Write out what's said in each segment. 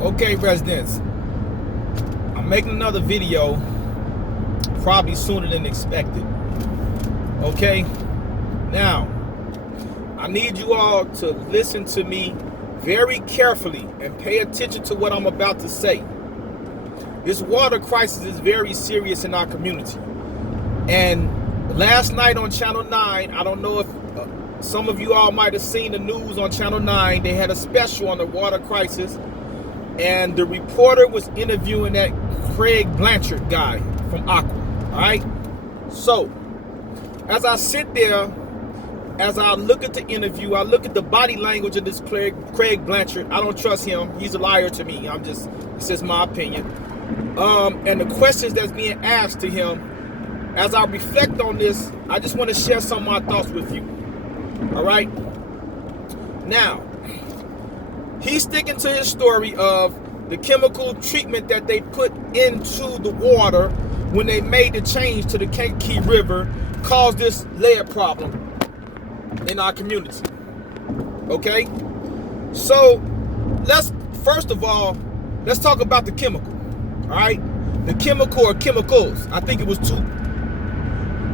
Okay, residents, I'm making another video probably sooner than expected. Okay, now I need you all to listen to me very carefully and pay attention to what I'm about to say. This water crisis is very serious in our community. And last night on Channel 9, I don't know if some of you all might have seen the news on Channel 9. They had a special on the water crisis. And the reporter was interviewing that Craig Blanchard guy from Aqua. All right. So as I sit there, as I look at the interview, I look at the body language of this Craig Blanchard. I don't trust him. He's a liar to me. This is my opinion. And the questions that's being asked to him, as I reflect on this, I just want to share some of my thoughts with you. All right. Now, he's sticking to his story of the chemical treatment that they put into the water when they made the change to the Kankakee River caused this lead problem in our community. Okay? So, first of all, let's talk about the chemical. All right? The chemical or chemicals. I think it was two.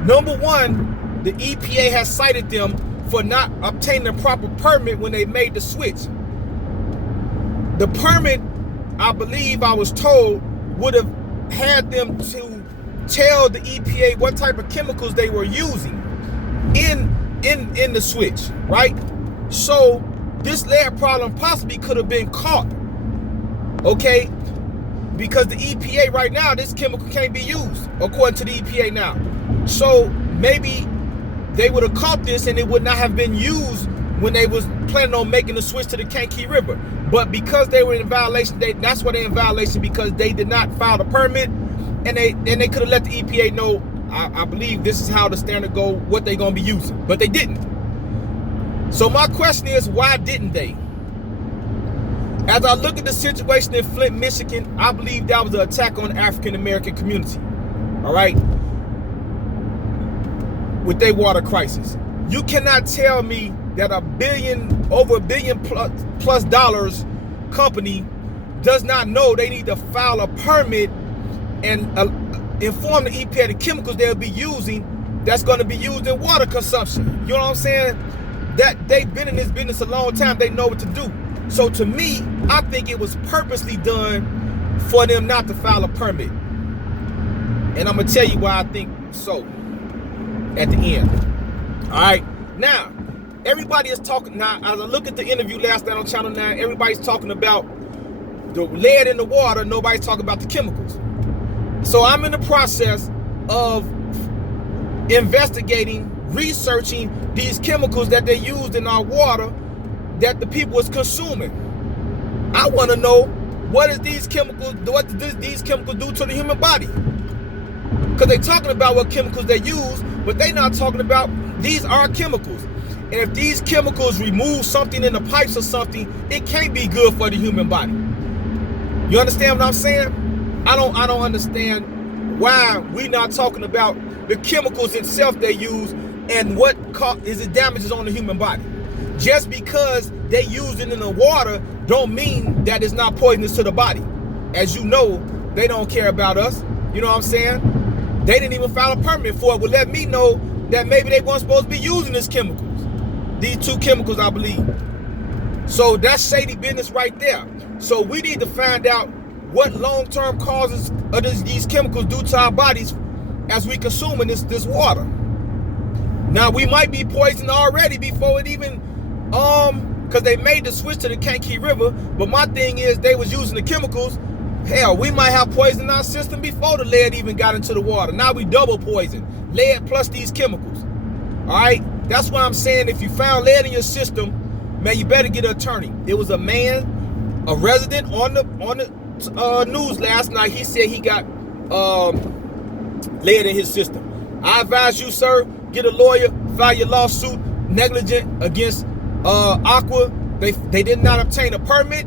Number one, the EPA has cited them for not obtaining a proper permit when they made the switch. The permit, I believe I was told, would have had them to tell the EPA what type of chemicals they were using in the switch, right? So this lead problem possibly could have been caught, okay? Because the EPA right now, this chemical can't be used according to the EPA now. So maybe they would have caught this and it would not have been used when they was planning on making the switch to the Kankakee River. But because they were in violation, that's why they're in violation, because they did not file the permit, and they could have let the EPA know, I believe this is how the standard go, what they're gonna be using. But they didn't. So my question is, why didn't they? As I look at the situation in Flint, Michigan, I believe that was an attack on the African American community. All right? With their water crisis. You cannot tell me that over $1 billion plus dollars company does not know they need to file a permit and inform the EPA the chemicals they'll be using that's going to be used in water consumption. You know what I'm saying? That they've been in this business a long time. They know what to do. So to me, I think it was purposely done for them not to file a permit. And I'm going to tell you why I think so at the end. All right. Now, everybody is talking now. As I look at the interview last night on Channel 9, everybody's talking about the lead in the water. Nobody's talking about the chemicals. So I'm in the process of investigating, researching these chemicals that they used in our water that the people is consuming. I want to know what do these chemicals do to the human body? Because they're talking about what chemicals they use, but they're not talking about these are chemicals. And if these chemicals remove something in the pipes or something, it can't be good for the human body. You understand what I'm saying? I don't understand why we're not talking about the chemicals itself they use and what is the damages on the human body. Just because they use it in the water don't mean that it's not poisonous to the body. As you know, they don't care about us. You know what I'm saying? They didn't even file a permit for it. Would let me know that maybe they weren't supposed to be using these chemicals. These two chemicals, I believe. So that's shady business right there. So we need to find out what long-term causes of these chemicals do to our bodies as we consuming this water. Now, we might be poisoned already before it even, because they made the switch to the Kankakee River. But my thing is, they was using the chemicals. Hell, we might have poison in our system before the lead even got into the water. Now we double poison. Lead plus these chemicals. All right? That's why I'm saying if you found lead in your system, man, you better get an attorney. There was a man, a resident on the news last night. He said he got lead in his system. I advise you, sir, get a lawyer, file your lawsuit, negligent against Aqua. They did not obtain a permit,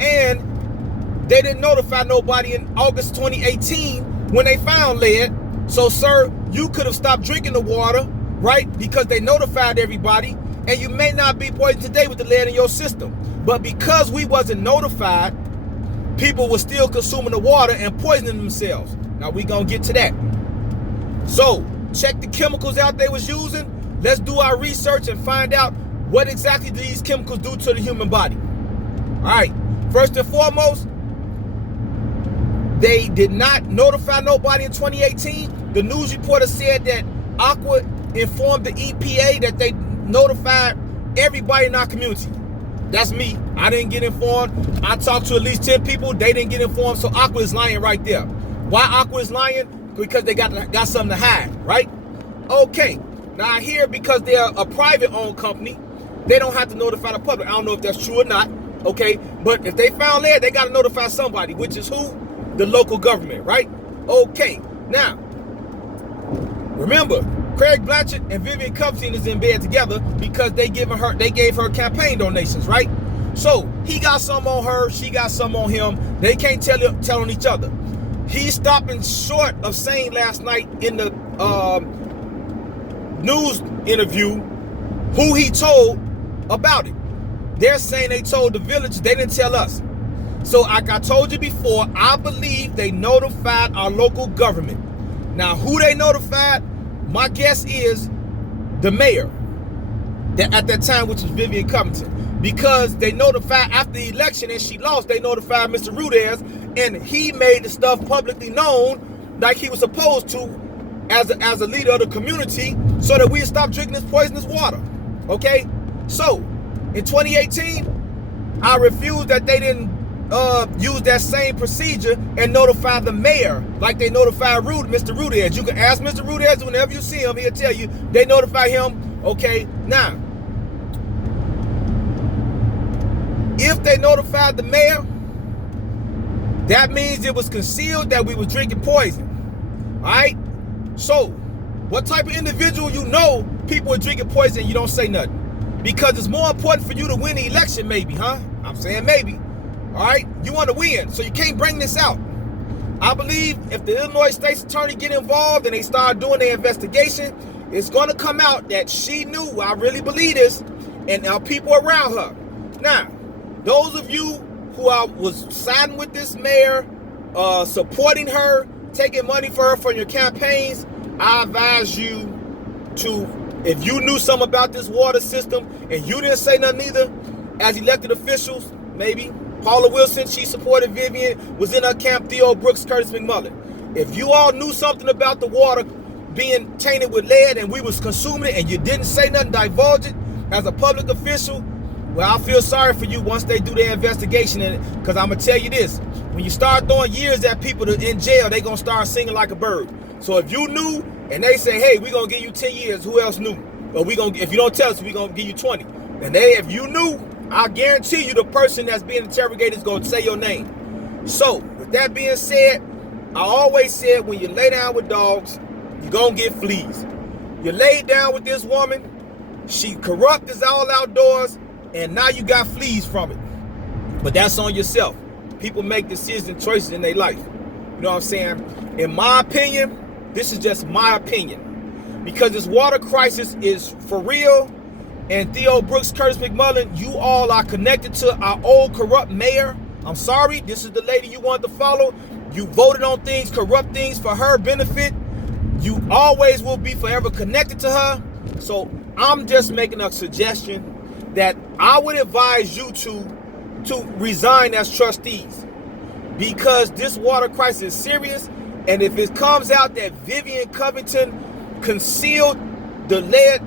and they didn't notify nobody in August 2018 when they found lead. So, sir, you could have stopped drinking the water, right? Because they notified everybody, and you may not be poisoned today with the lead in your system. But because we wasn't notified, people were still consuming the water and poisoning themselves. Now we gonna get to that. So check the chemicals out they was using. Let's do our research and find out what exactly do these chemicals do to the human body. All right, first and foremost, they did not notify nobody in 2018. The news reporter said that Aqua informed the EPA that they notified everybody in our community. That's me. I didn't get informed. I talked to at least 10 people. They didn't get informed. So Aqua is lying right there. Why Aqua is lying? Because they got something to hide, right? Okay. Now I hear because they're a private owned company, they don't have to notify the public. I don't know if that's true or not. Okay. But if they found lead, they got to notify somebody, which is who? The local government, right? Okay. Now, remember, Craig Blanchett and Vivian Covington is in bed together because they gave her campaign donations, right? So he got some on her, she got some on him. They can't tell on each other. He's stopping short of saying last night in the news interview who he told about it. They're saying they told the village, they didn't tell us. So like I told you before, I believe they notified our local government. Now who they notified? My guess is the mayor at that time, which was Vivian Covington, because they notified after the election and she lost, they notified Mr. Rudez, and he made the stuff publicly known like he was supposed to as a leader of the community so that we stop drinking this poisonous water. Okay? So, in 2018, I refused that they didn't use that same procedure and notify the mayor like they notified Mr. Rudez. You can ask Mr. Rudez whenever you see him, he'll tell you they notify him. Okay, now if they notified the mayor, that means it was concealed that we was drinking poison. All right, so what type of individual you know people are drinking poison and you don't say nothing? Because it's more important for you to win the election, maybe, huh? I'm saying maybe. All right, you want to win, so you can't bring this out. I believe if the Illinois State's Attorney get involved and they start doing their investigation, it's going to come out that she knew. I really believe this, and people around her. Now, those of you who was siding with this mayor, supporting her, taking money for her for your campaigns, I advise you to, if you knew something about this water system and you didn't say nothing either, as elected officials, maybe. Paula Wilson, she supported Vivian, was in her camp, Theo Brooks, Curtis McMullen. If you all knew something about the water being tainted with lead and we was consuming it and you didn't say nothing, divulge it as a public official, well, I feel sorry for you once they do their investigation. Because I'm going to tell you this, when you start throwing years at people in jail, they going to start singing like a bird. So if you knew and they say, hey, we're going to give you 10 years, who else knew? Or if you don't tell us, we're going to give you 20. And if you knew, I guarantee you the person that's being interrogated is going to say your name. So, with that being said, I always said when you lay down with dogs, you're going to get fleas. You laid down with this woman, she corrupt as all outdoors, and now you got fleas from it. But that's on yourself. People make decisions and choices in their life. You know what I'm saying? In my opinion, this is just my opinion. Because this water crisis is for real. And Theo Brooks, Curtis McMullen, you all are connected to our old corrupt mayor. I'm sorry, this is the lady you wanted to follow. You voted on things, corrupt things for her benefit. You always will be forever connected to her. So I'm just making a suggestion that I would advise you to resign as trustees. Because this water crisis is serious. And if it comes out that Vivian Covington concealed the lead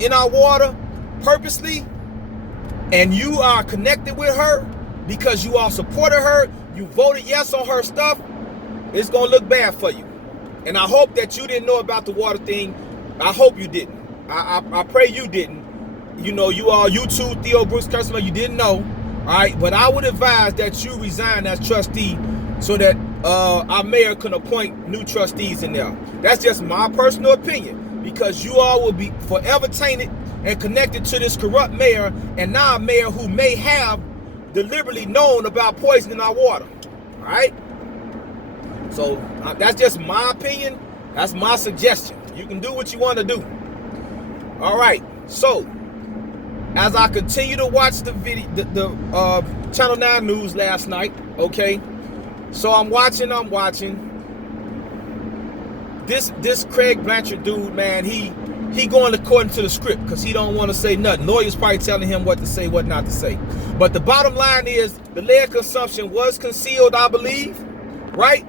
in our water purposely, and you are connected with her because you all supported her, you voted yes on her stuff, it's gonna look bad for you. And I hope that you didn't know about the water thing. I hope you didn't. I pray you didn't. You know, you too, Theo Brooks, customer, you didn't know. All right, but I would advise that you resign as trustee so that our mayor can appoint new trustees in there. That's just my personal opinion, because you all will be forever tainted and connected to this corrupt mayor, and now a mayor who may have deliberately known about poison in our water. All right? So that's just my opinion. That's my suggestion. You can do what you want to do. All right. So as I continue to watch the video, the Channel 9 news last night, okay, So I'm watching. This Craig Blanchard dude, man, he going according to the script because he don't want to say nothing. Lawyers probably telling him what to say, what not to say. But the bottom line is the lead consumption was concealed, I believe, right?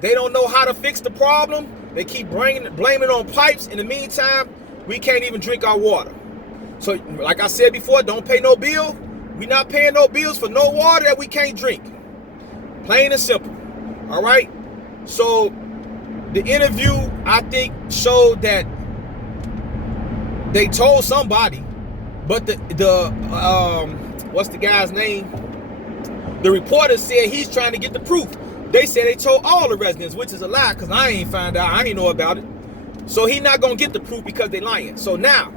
They don't know how to fix the problem. They keep blaming it on pipes. In the meantime, we can't even drink our water. So, like I said before, don't pay no bill. We not paying no bills for no water that we can't drink. Plain and simple. All right? So, the interview, I think, showed that they told somebody, but what's the guy's name? The reporter said he's trying to get the proof. They said they told all the residents, which is a lie, because I ain't found out. I ain't know about it. So he not going to get the proof because they lying. So now,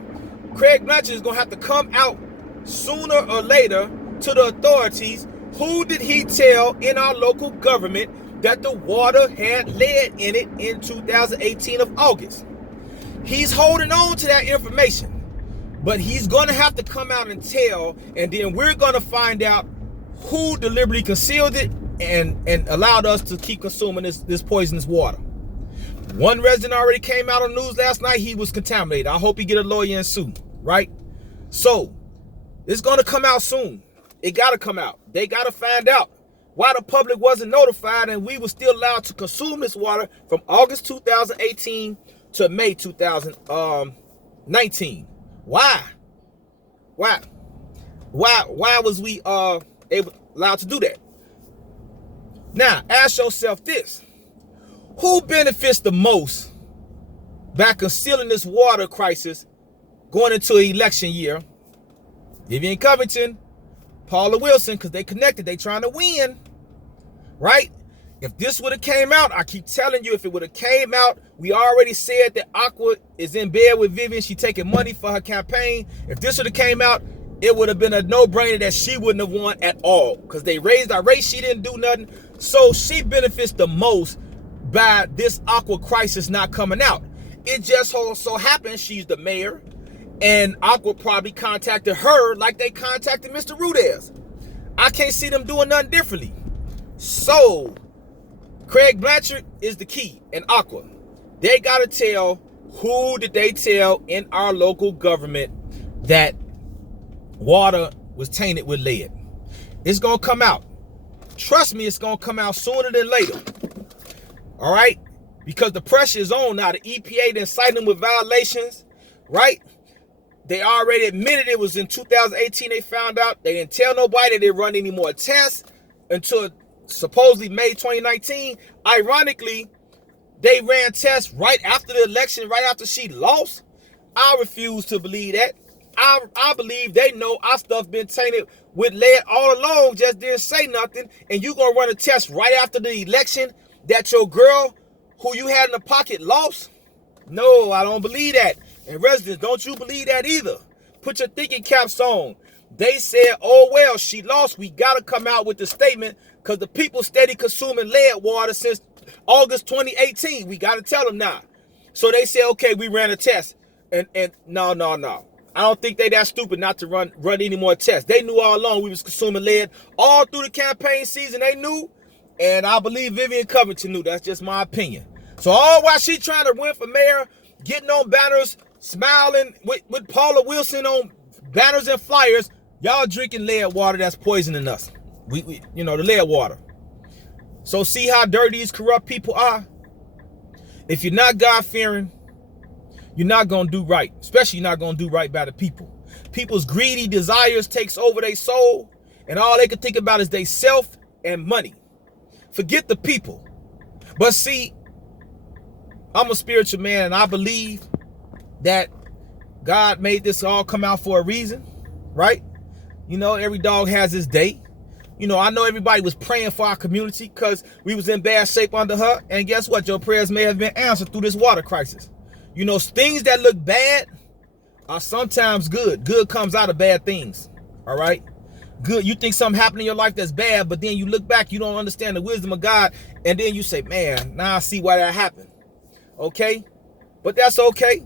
Craig Blanchard is going to have to come out sooner or later to the authorities. Who did he tell in our local government that the water had lead in it in 2018 of August? He's holding on to that information, but he's going to have to come out and tell, and then we're going to find out who deliberately concealed it and allowed us to keep consuming this poisonous water. One resident already came out on the news last night. He was contaminated. I hope he get a lawyer and sue, right? So it's going to come out soon. It got to come out. They got to find out why the public wasn't notified and we were still allowed to consume this water from August 2018 to May 2019. Why was we allowed to do that? Now, ask yourself this. Who benefits the most by concealing this water crisis going into an election year? Vivian Covington, Paula Wilson, because they connected. They trying to win, right? If this would have came out, I keep telling you, if it would have came out, we already said that Aqua is in bed with Vivian. She taking money for her campaign. If this would have came out, it would have been a no-brainer that she wouldn't have won at all because they raised our rate. She didn't do nothing. So she benefits the most by this Aqua crisis not coming out. It just so happens she's the mayor, and Aqua probably contacted her like they contacted Mr. Rudez. I can't see them doing nothing differently. So Craig Blanchard is the key, and Aqua. They got to tell, who did they tell in our local government that water was tainted with lead? It's going to come out. Trust me, it's going to come out sooner than later. All right? Because the pressure is on now. The EPA done cited them with violations, right? They already admitted it was in 2018 they found out. They didn't tell nobody. They didn't run any more tests until supposedly May 2019. Ironically, they ran tests right after the election, right after she lost. I refuse to believe that. I believe they know our stuff been tainted with lead all along, just didn't say nothing. And you gonna run a test right after the election that your girl who you had in the pocket lost? No, I don't believe that. And residents, don't you believe that either. Put your thinking caps on. They said, oh, well, she lost. We got to come out with the statement because the people steady consuming lead water since August 2018. We got to tell them now. So they said, okay, we ran a test. And no. I don't think they that stupid not to run any more tests. They knew all along we was consuming lead all through the campaign season. They knew. And I believe Vivian Covington knew. That's just my opinion. So all while she trying to win for mayor, getting on banners, smiling with Paula Wilson on banners and flyers, y'all drinking lead water that's poisoning us. We the lead water. So see how dirty these corrupt people are? If you're not God-fearing, you're not going to do right. Especially you're not going to do right by the people. People's greedy desires takes over their soul, and all they can think about is they self and money. Forget the people. But see, I'm a spiritual man, and I believe that God made this all come out for a reason, right? Every dog has his day. I know everybody was praying for our community because we was in bad shape under her. And guess what? Your prayers may have been answered through this water crisis. Things that look bad are sometimes good. Good comes out of bad things, all right? Good. You think something happened in your life that's bad, but then you look back, you don't understand the wisdom of God, and then you say, man, now I see why that happened. Okay? But that's okay.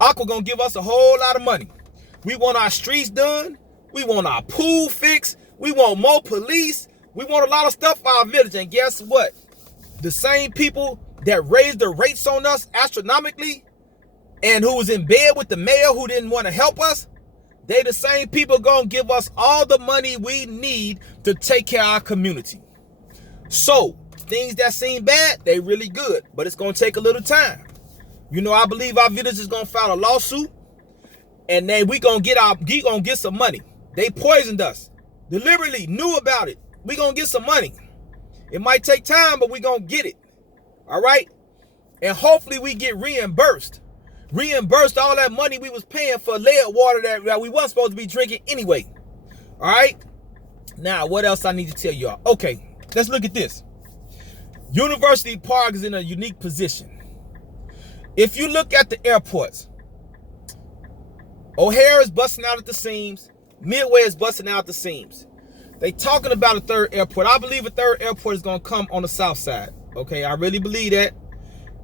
Aqua gonna give us a whole lot of money. We want our streets done. We want our pool fixed. We want more police. We want a lot of stuff for our village. And guess what? The same people that raised the rates on us astronomically and who was in bed with the mayor who didn't want to help us, they the same people gonna give us all the money we need to take care of our community. So things that seem bad, they really good, but it's gonna take a little time. You know, I believe our village is gonna file a lawsuit, and then we gonna get some money. They poisoned us, deliberately knew about it. We gonna get some money. It might take time, but we gonna get it. All right, and hopefully we get reimbursed all that money we was paying for lead water that we wasn't supposed to be drinking anyway. All right, now what else I need to tell y'all? Okay, let's look at this. University Park is in a unique position. If you look at the airports, O'Hare is busting out at the seams. Midway is busting out at the seams. They talking about a third airport. I believe a third airport is going to come on the south side. Okay, I really believe that.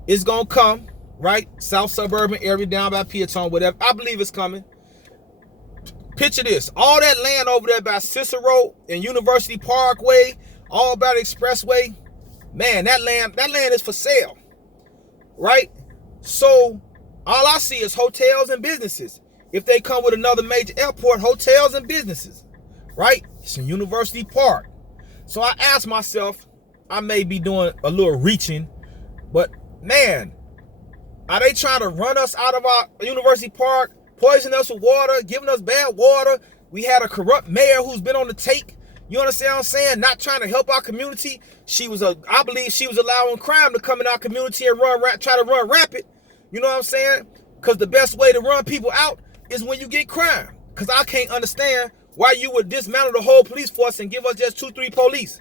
It's going to come, right? South suburban area down by Peatone, whatever. I believe it's coming. Picture this. All that land over there by Cicero and University Parkway, all about Expressway. Man, that land is for sale, right? So all I see is hotels and businesses. If they come with another major airport, hotels and businesses, right? It's in University Park. So I asked myself, I may be doing a little reaching, but man, are they trying to run us out of our University Park, poison us with water, giving us bad water? We had a corrupt mayor who's been on the take. You understand what I'm saying? Not trying to help our community. I believe she was allowing crime to come in our community and try to run rampant. You know what I'm saying? Because the best way to run people out is when you get crime. Because I can't understand why you would dismantle the whole police force and give us just 2-3 police.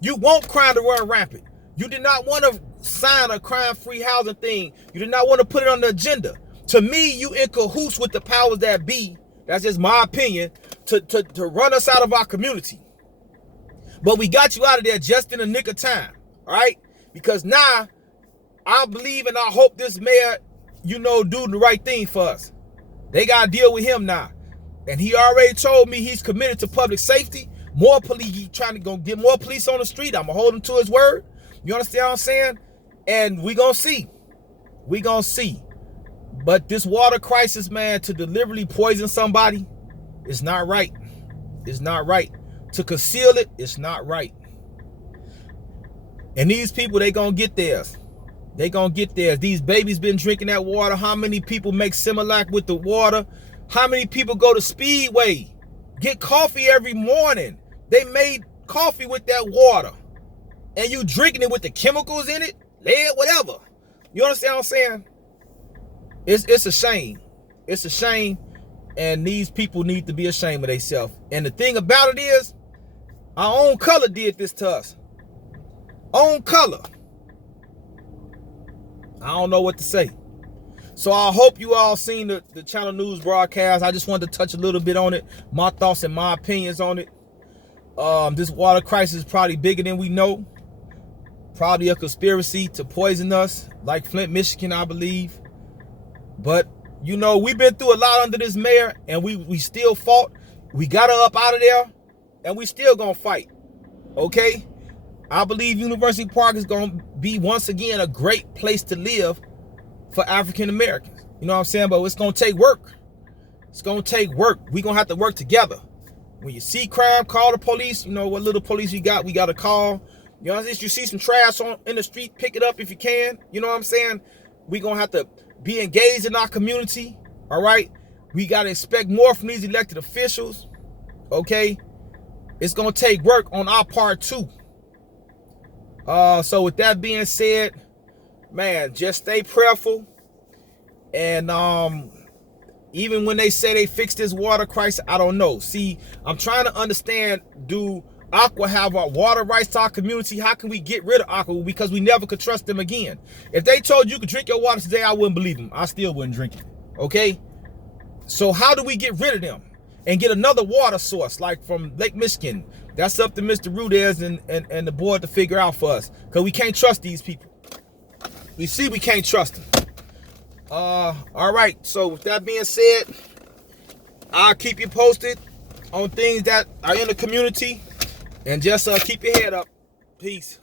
You want crime to run rampant. You did not want to sign a crime-free housing thing. You did not want to put it on the agenda. To me, you in cahoots with the powers that be. That's just my opinion. To run us out of our community. But we got you out of there just in the nick of time. All right? Because now, I believe and I hope this mayor, do the right thing for us. They got to deal with him now. And he already told me he's committed to public safety. More police, he's trying to go get more police on the street. I'm going to hold him to his word. You understand what I'm saying? And we going to see. We going to see. But this water crisis, man, to deliberately poison somebody is not right. It's not right. To conceal it, it's not right. And these people, they going to get theirs. They going to get theirs. These babies been drinking that water. How many people make Similac with the water? How many people go to Speedway, get coffee every morning? They made coffee with that water. And you drinking it with the chemicals in it, lead, whatever. You understand what I'm saying? It's a shame. It's a shame. And these people need to be ashamed of themselves. And the thing about it is, our own color did this to us. Own color. I don't know what to say. So I hope you all seen the channel news broadcast. I just wanted to touch a little bit on it. My thoughts and my opinions on it. This water crisis is probably bigger than we know. Probably a conspiracy to poison us, like Flint, Michigan, I believe. But, we've been through a lot under this mayor, and we still fought. We got her up out of there, and we still gonna fight. Okay? I believe University Park is gonna be, once again, a great place to live for African Americans. You know what I'm saying? But it's gonna take work. It's gonna take work. We're gonna have to work together. When you see crime, call the police. What little police we got to call. You know what I'm saying? You see some trash in the street, pick it up if you can. You know what I'm saying? We're gonna have to be engaged in our community. All right? We gotta expect more from these elected officials. Okay? It's gonna take work on our part too. So with that being said, man, just stay prayerful. And even when they say they fixed this water crisis, I don't know. See, I'm trying to understand, do Aqua have our water rights to our community? How can we get rid of Aqua? Because we never could trust them again. If they told you could drink your water today, I wouldn't believe them. I still wouldn't drink it. Okay? So how do we get rid of them and get another water source like from Lake Michigan? That's up to Mr. Rudez and the board to figure out for us, because we can't trust these people. We can't trust them. All right. So with that being said, I'll keep you posted on things that are in the community. And just keep your head up. Peace.